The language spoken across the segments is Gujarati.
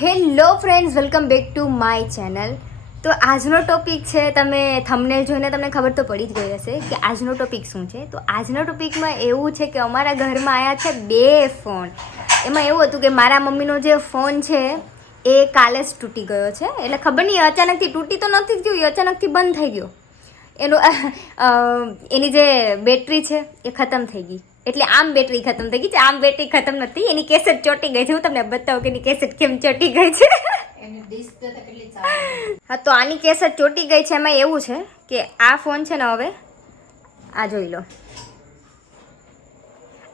Hello friends, welcome back to my channel. તો આજનો ટોપિક છે, તમે થંબનેલ જોઈને તમને ખબર તો પડી જ ગઈ હશે કે આજનો ટોપિક શું છે. તો આજનો ટોપિકમાં એવું છે કે અમારા ઘરમાં આવ્યા છે 2 ફોન. એમાં એવું હતું કે મારા મમ્મીનો જે ફોન છે એ કાલે જ તૂટી ગયો છે. એટલે ખબર નહીં, અચાનકથી તૂટી તો નથી જ ગયું, અચાનકથી બંધ થઈ ગયો. એની જે બેટરી છે એ ખતમ થઈ ગઈ. એટલે આમ બેટરી ખતમ થઈ ગઈ છે, આમ બેટરી ખતમ નથી, એની કેસેટ ચોટી ગઈ છે. હું તમને બતાવું કે એની કેસેટ કેમ ચોટી ગઈ છે. હા, તો આની કેસેટ ચોટી ગઈ છે. એમાં એવું છે કે આ ફોન છે ને, હવે આ જોઈ લો,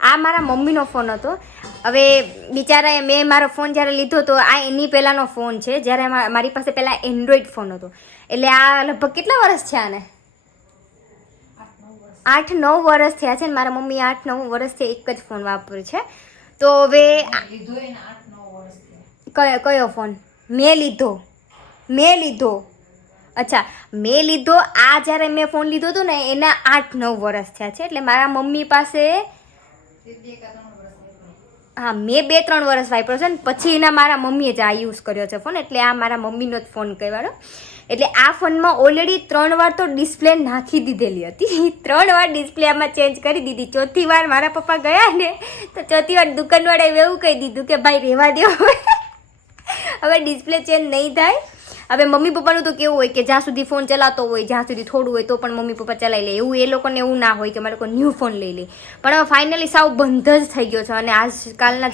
આ મારા મમ્મીનો ફોન હતો. હવે બિચારા મેં મારો ફોન જ્યારે લીધો તો આ એની પહેલાંનો ફોન છે, જ્યારે મારી પાસે પહેલાં એન્ડ્રોઈડ ફોન હતો. એટલે આ લગભગ કેટલા વર્ષ છે આને? 8-9 વર્ષ થયા છે ને. મારા મમ્મી 8-9 વર્ષથી એક જ ફોન વાપરે છે. તો હવે કયો ફોન મેં લીધો? અચ્છા, મેં લીધો. આ જ્યારે મેં ફોન લીધો હતો ને એના 8-9 વર્ષ થયા છે. એટલે મારા મમ્મી પાસે હા, મેં 2-3 વર્ષ વાપર્યો છે ને પછી એના મારા મમ્મીએ જ આ યુઝ કર્યો છે ફોન. એટલે આ મારા મમ્મીનો જ ફોન કહેવાડો. એટલે આ ફોનમાં ઓલરેડી 3 વાર તો ડિસ્પ્લે નાખી દીધેલી હતી. 3 વાર ડિસ્પ્લે આમાં ચેન્જ કરી દીધી. 4થી વાર મારા પપ્પા ગયા ને તો 4થી વાર દુકાનવાળાએ એવું કહી દીધું કે ભાઈ રહેવા દો, હવે ડિસ્પ્લે ચેન્જ નહીં થાય. હવે મમ્મી પપ્પાનું તો કેવું હોય કે જ્યાં સુધી ફોન ચલાવતો હોય, જ્યાં સુધી થોડું હોય તો પણ મમ્મી પપ્પા ચલાવી લે. એવું એ લોકોને એવું ના હોય કે મારે કોઈ ન્યૂ ફોન લઈ લે. પણ હવે ફાઇનલી સાવ બંધ જ થઈ ગયો છે. અને આજના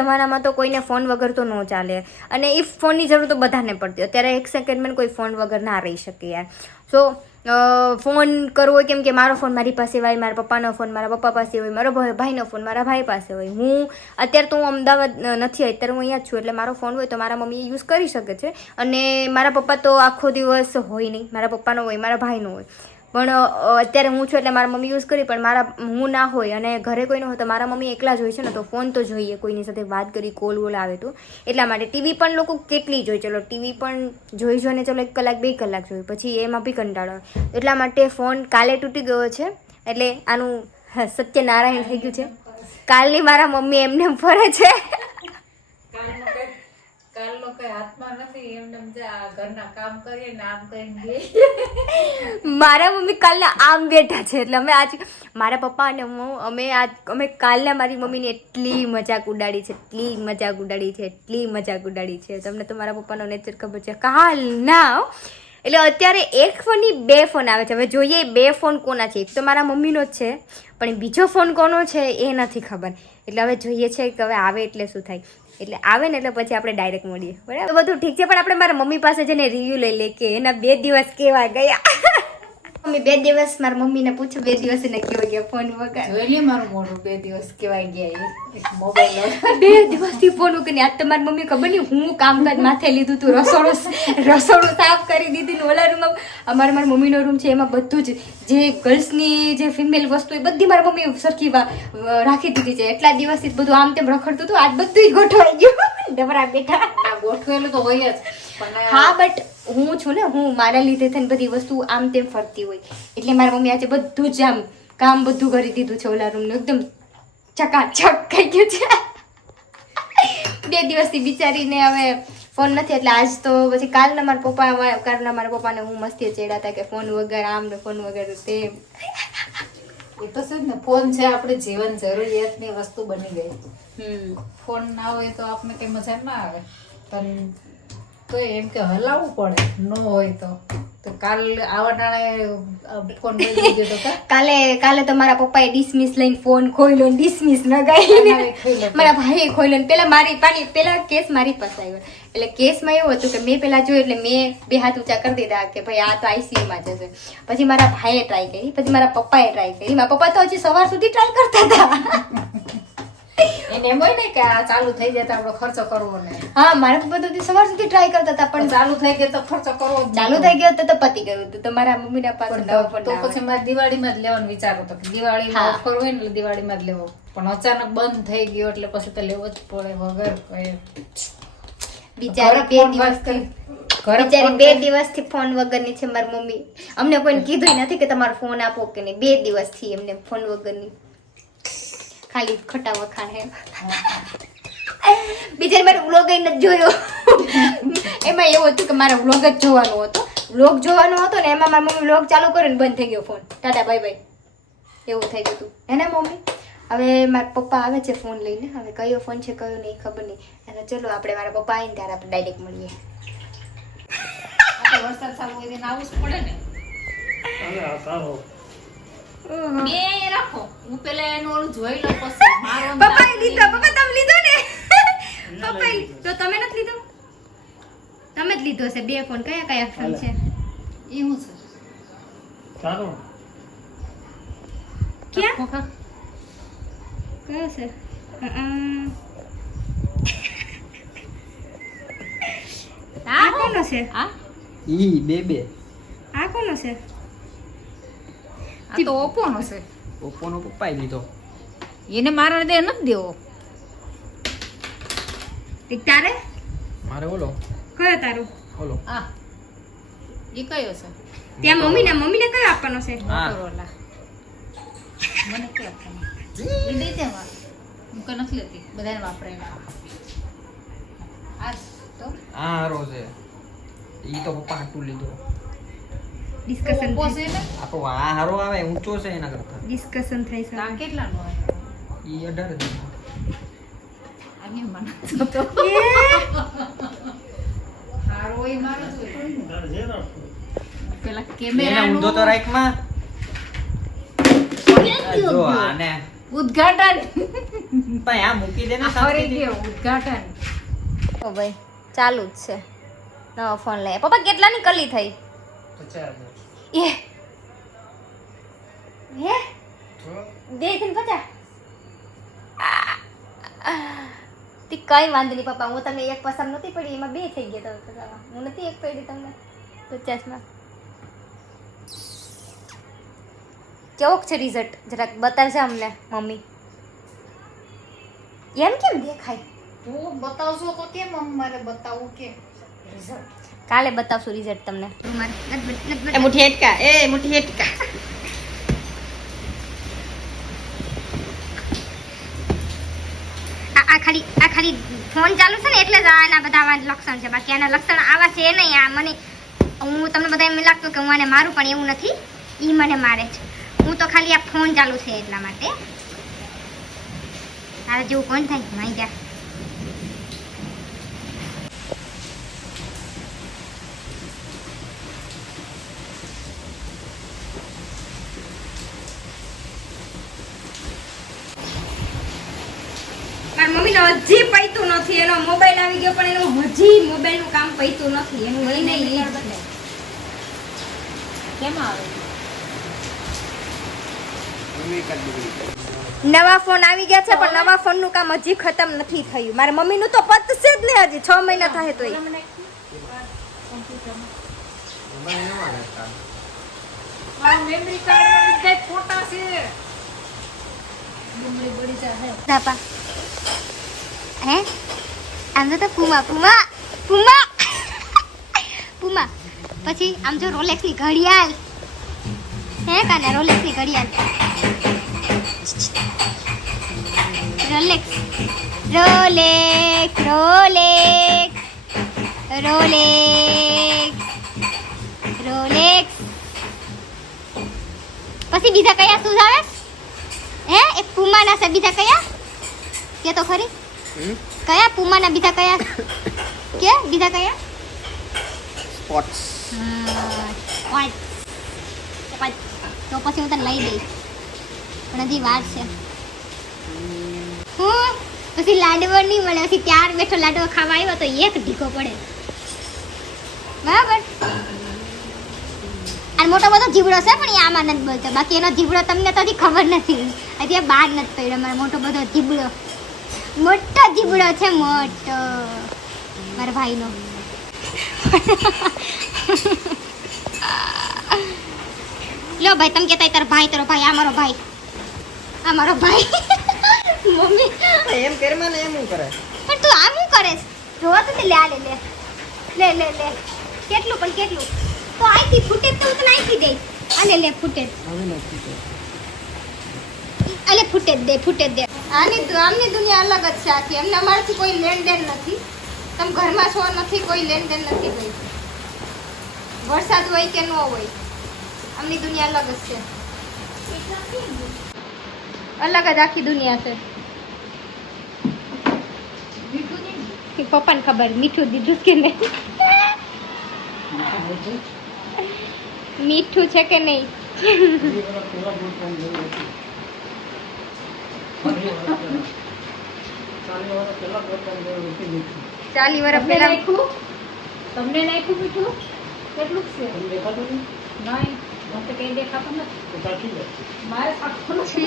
જમાનામાં તો કોઈને ફોન વગર તો ન ચાલે. અને એ ફોનની જરૂર તો બધાને પડતી. અત્યારે એક સેકન્ડમાં કોઈ ફોન વગર ના રહી શકે યાર. સો ફોન કરવો હોય, કેમ કે મારો ફોન મારી પાસે હોય, મારા પપ્પાનો ફોન મારા પપ્પા પાસે હોય, મારો ભાઈનો ફોન મારા ભાઈ પાસે હોય. અત્યારે તો હું અમદાવાદ નથી, અત્યારે હું અહીંયા જ છું. એટલે મારો ફોન હોય તો મારા મમ્મી યુઝ કરી શકે છે. અને મારા પપ્પા તો આખો દિવસ હોય નહીં, મારા પપ્પાનો હોય, મારા ભાઈનો હોય. પણ અત્યારે હું છું એટલે મારા મમ્મી યુઝ કરી. પણ હું ના હોય અને ઘરે કોઈ ન હોય તો મારા મમ્મી એકલા જ હોય છે ને, તો ફોન તો જોઈએ, કોઈની સાથે વાત કરી, કોલ આવે તો. એટલા માટે ટીવી પણ લોકો કેટલી જોઈ, ચલો ટીવી પણ જોઈ ને ચલો 1 કલાક 2 કલાક જોઈ, પછી એમાં બી કંટાળો. એટલા માટે ફોન કાલે તૂટી ગયો છે. એટલે આનું સત્યનારાયણ થઈ ગયું છે. કાલની મારા મમ્મી એમને ફરે છે. કાલનો કઈ હાથમાં નથી, એમને ઘરના કામ કરીને આમ કરીને મારા મમ્મી કાલના આમ બેઠા છે. એટલે અમે આજ મારા પપ્પા અને અમે કાલના મારી મમ્મીની એટલી મજાક ઉડાડી છે. તમને તો મારા પપ્પાનો નેચર ખબર છે. કાલના એટલે અત્યારે એક ફોનની 2 ફોન આવે છે. હવે જોઈએ 2 ફોન કોના છે. એક તો મારા મમ્મીનો જ છે, પણ બીજો ફોન કોનો છે એ નથી ખબર. એટલે હવે જોઈએ છે કે હવે આવે એટલે શું થાય. એટલે આવે ને એટલે પછી આપણે ડાયરેક્ટ મળીએ, બરાબર? તો બધું ઠીક છે. પણ આપણે મારા મમ્મી પાસે જઈને રિવ્યૂ લઈ લે કે એના 2 દિવસ કેવા ગયા. મમ્મી 2 દિવસ મારા મમ્મીને પૂછો, 2 દિવસ એને કેવા ગયા ફોન વગર. જોઈ મારું મોઢું 2 દિવસ કેવાય ગયા. એક મોબાઈલ 2 દિવસથી ફોન વગર. આજ તો મારી મમ્મી ખબર નહીં હું કામકાજ માથે લીધું તું, રસોડું સાફ કરી દીધું. ઓલા રૂમમાં મારા મમ્મીનો રૂમ છે, એમાં બધું જ જે ગર્લ્સની જે ફિમેલ વસ્તુ એ બધી મારી મમ્મી સરખી રાખી દીધી છે. એટલા દિવસથી બધું આમ તેમ રખડતું હતું, આજ બધું ગોઠવાઈ ગયું. ડબરા બેઠા ગોઠવેલું તો હોય જ. હા, બટ હું છું ને, હું મારા લીધે થઈને બધી વસ્તુ આમ તેમ ફરતી હોય. એટલે મારી મમ્મી આજે બધું જ આમ કામ બધું કરી દીધું છે. ઓલા રૂમનું એકદમ ચકાચક થઈ ગયું છે. 2 દિવસથી બિચારીને હવે ફોન નથી. એટલે આજ તો પછી કાલના મારા પપ્પાને હું મસ્તી ચડ્યા હતા કે ફોન વગર આમ ને ફોન વગર તેમ. એ તો છે ને, ફોન છે આપણી જીવન જરૂરિયાતની વસ્તુ બની ગઈ. ફોન ના હોય તો આપણે કઈ મજા ના આવે. પણ તો એમ કે હલાવવું પડે, ન હોય તો કાલ આવડાણે ફોન બદલી ગયો તો કાલે તો મારા પપ્પાએ ડિસમિસ લઈને ફોન ખોલ્યો, ડિસમિસ લગાવીને મારા ભાઈએ ખોલ્યો. પેલા કેસ મારી પાસે આવ્યો. એટલે કેસમાં એવું હતું કે મેં પેલા જોયું, એટલે મેં 2 હાથ ઊંચા કરી દીધા કે ભાઈ આ તો આઈસીયુમાં જશે. પછી મારા ભાઈએ ટ્રાય કરી, પછી મારા પપ્પાએ ટ્રાય કરી. મારા પપ્પા તો હજી સવાર સુધી ટ્રાય કરતા હતા. એને એમ હોય ને કે આ ચાલુ થઈ જાય તો આપણો ખર્ચો કરવો ને. હા, મારા પપ્પા તો સવાર સુધી ટ્રાય કરતા હતા, પણ ચાલુ થઈ ગયો તો ખર્ચો કરવો. ચાલુ થઈ ગયો તો પતી ગયું હતું. તો મારા મમ્મીના પાસે તો પછી મારે દિવાળીમાં જ લેવાનો વિચાર હતો કે દિવાળીમાં ઓફર હોય ને એટલે દિવાળીમાં જ લેવો. પણ અચાનક બંધ થઈ ગયો એટલે પછી તો લેવો જ પડે વગર કઈ. બિચારી 2 દિવસથી ફોન વગરની છે મારી મમ્મી. અમને કોઈને કીધું નથી કે તમારો ફોન આપો કે નહીં. 2 દિવસથી એમને ફોન વગરની ખાલી ખોટા વખાણ હે. બિચારી મારે વ્લોગ નથી જોયો. એમાં એવું હતું કે મારે વ્લોગ જ જોવાનો હતો. વ્લોગ જોવાનો હતો ને એમાં મારી મમ્મી વ્લોગ ચાલુ કર્યો ને બંધ થઈ ગયો ફોન. ટાટા બાય બાય એવું થઈ ગયું હતું હે ને મમ્મી. હવે મારા પપ્પા આવે છે ફોન લઈને. હવે કયો ફોન છે કયો નહીં ખબર નહીં. અને ચલો આપણે મારા પપ્પા આવીને ત્યારે આપણે ડાયરેક્ટ મળીએ. આ તો વરસાદ ચાલુ હોય તેને આવવું જ પડે ને. બે રાખો હું પેલા એનું ઓલું જોઈ લઉં પછી મારો પપ્પાએ લીધો. પપ્પા તમે લીધો ને? પપ્પાએ તો તમે નથી લીધો? તમે જ લીધો છે બે ફોન. કયા કયા ફોન છે? એ હું છે સારો ક્યાં ખોખા કયો છે? આ કોનો છે? આ ઈ બે આ કોનો છે? આ તો ઓપ્પો નો છે. ઓપ્પો નો પપ્પાએ લીધો. એને મારા દે નથી દેવો. એક તારે મારે ઓલો કયો તારો? ઓલો આ એ કયો છે? ત્યાં મમ્મીને કયો આપવાનો છે? હા. મોટોરોલા. મને કે આપવાનું એ દઈ દે મારે. હું કઈ નથી લેતી બધાને વાપરે એમ. આ તો આ હારો છે. ઈ તો પપ્પા હાટું લીધો. ડિસ્કશન ઓપ્પો છે ને આ તો આ હારો આવે ઊંચો છે એના કરતા. ડિસ્કશન થઈ છે. આ કેટલાનો આવે? ઈ 18 નો. આને મને તો હારો એ મારો જોઈએ. પેલા એને કેમેરા ઊંધો તો રાખ માં. જો આને ઉદ્ઘાટન ભાઈ આ મૂકી દે ને ફરી શાંતિથી. ગયો ઉદ્ઘાટન. ઓ ભાઈ ચાલુ જ છે. નવો ફોન લઈએ. પપ્પા કેટલાની કલી થઈ? 50,000. એ હે બે થી 50. તી કઈ વાંધો નહીં પપ્પા. હું તમને એક પસંદ નથી પડી એમાં બે થઈ ગયા તમે પસામાં. હું નથી એક પડી તમને 50 માં. કેવોક છે રિઝલ્ટ જરાક બતાવશે અમને મમ્મી. એમ કેમ દેખાય? તું બતાવશો તો કેમ મારે બતાવું કે કાલે બતાવશું રિઝલ્ટ તમને. એ મુઠ્ઠી હેટકા આ ખાલી ફોન ચાલુ છે ને એટલે જ આના બધા આવા લક્ષણ છે. બાકી આના લક્ષણ આવા છે નહીં. આ મને હું તમને બધા એમ લાગતું કે હું આને મારું પણ એવું નથી. ઈ મને મારે છે. હું તો ખાલી આ ફોન ચાલુ છે એટલા માટે. તારે જેવું કોણ થાય માઈ જા. મારી મમ્મીને હજી પૈતું નથી. એનો મોબાઈલ આવી ગયો પણ એનું હજી મોબાઈલનું કામ પૈતું નથી. એનું લઈને કેમ આવે? નવા ફોન આવી ગયા છે પણ નવા ફોનનું કામ હજી ખતમ નથી થયું. મારા મમ્મીનું તો પતશે જ ને હજી 6 મહિના થાય તો. મેમરી કાર્ડ કઈ ફોટા છે. મેમરી બળી જાય. દાપા હે આમ તો પુમા પછી આમ જો રોલેક્સ ની ઘડિયાળ હે કાને રોલેક્સ ની ઘડિયાળ રોલેક્સ પછી બીજા કયા શૂઝ આવે હે એક પુમાના છે બીજા કયા કે તો ખરી કયા પુમાના બીજા કયા કે બીજા કયા સ્પોર્ટ્સ. તો પછી હું તને લઈ દઈશ પણ હજી વાર છે. હું પછી લાડવો નહીં મળે. પછી ત્યાર બેઠો લાડવો ખાવા આવ્યો તો એક ઢીકો પડે બરાબર. અને મોટો બધો જીવડો છે પણ એ આમાં નથી બોલતો. બાકી એનો જીવડો તમને તો હજી ખબર નથી. હજી બહાર નથી પડ્યો. મારો મોટો બધો જીવડો છે મોટો મારા ભાઈનો. લો ભાઈ તમે કહેતા તારો ભાઈ આ મારો ભાઈ મમ્મી એમ કરે મને એમ હું કરે. પણ તું આમ શું કરે જોવા તો લે આ લે કેટલું તો આઈથી ફૂટેજ તો હું તને આઈથી દઈશ. અને લે ફૂટેજ હવે નથી. અલે ફૂટેજ દે આમની દુનિયા અલગ જ છે આખી. એમને અમારાથી કોઈ લેનદેન નથી. તમે ઘરમાં છો નથી, કોઈ લેનદેન નથી ભાઈ. વરસાદ હોય કે ન હોય, આમની દુનિયા અલગ જ છે. અલગ જ આખી દુનિયા છે. પપ્પાને ખબર મીઠું દીધું કે નહીં, મીઠું છે કે નહીં. ચાલી વર્ષ પહેલા તમને નાખ્યું મીઠું કેટલું છે નહીં મને કઈ દેખાતું નથી મારે આખું છે.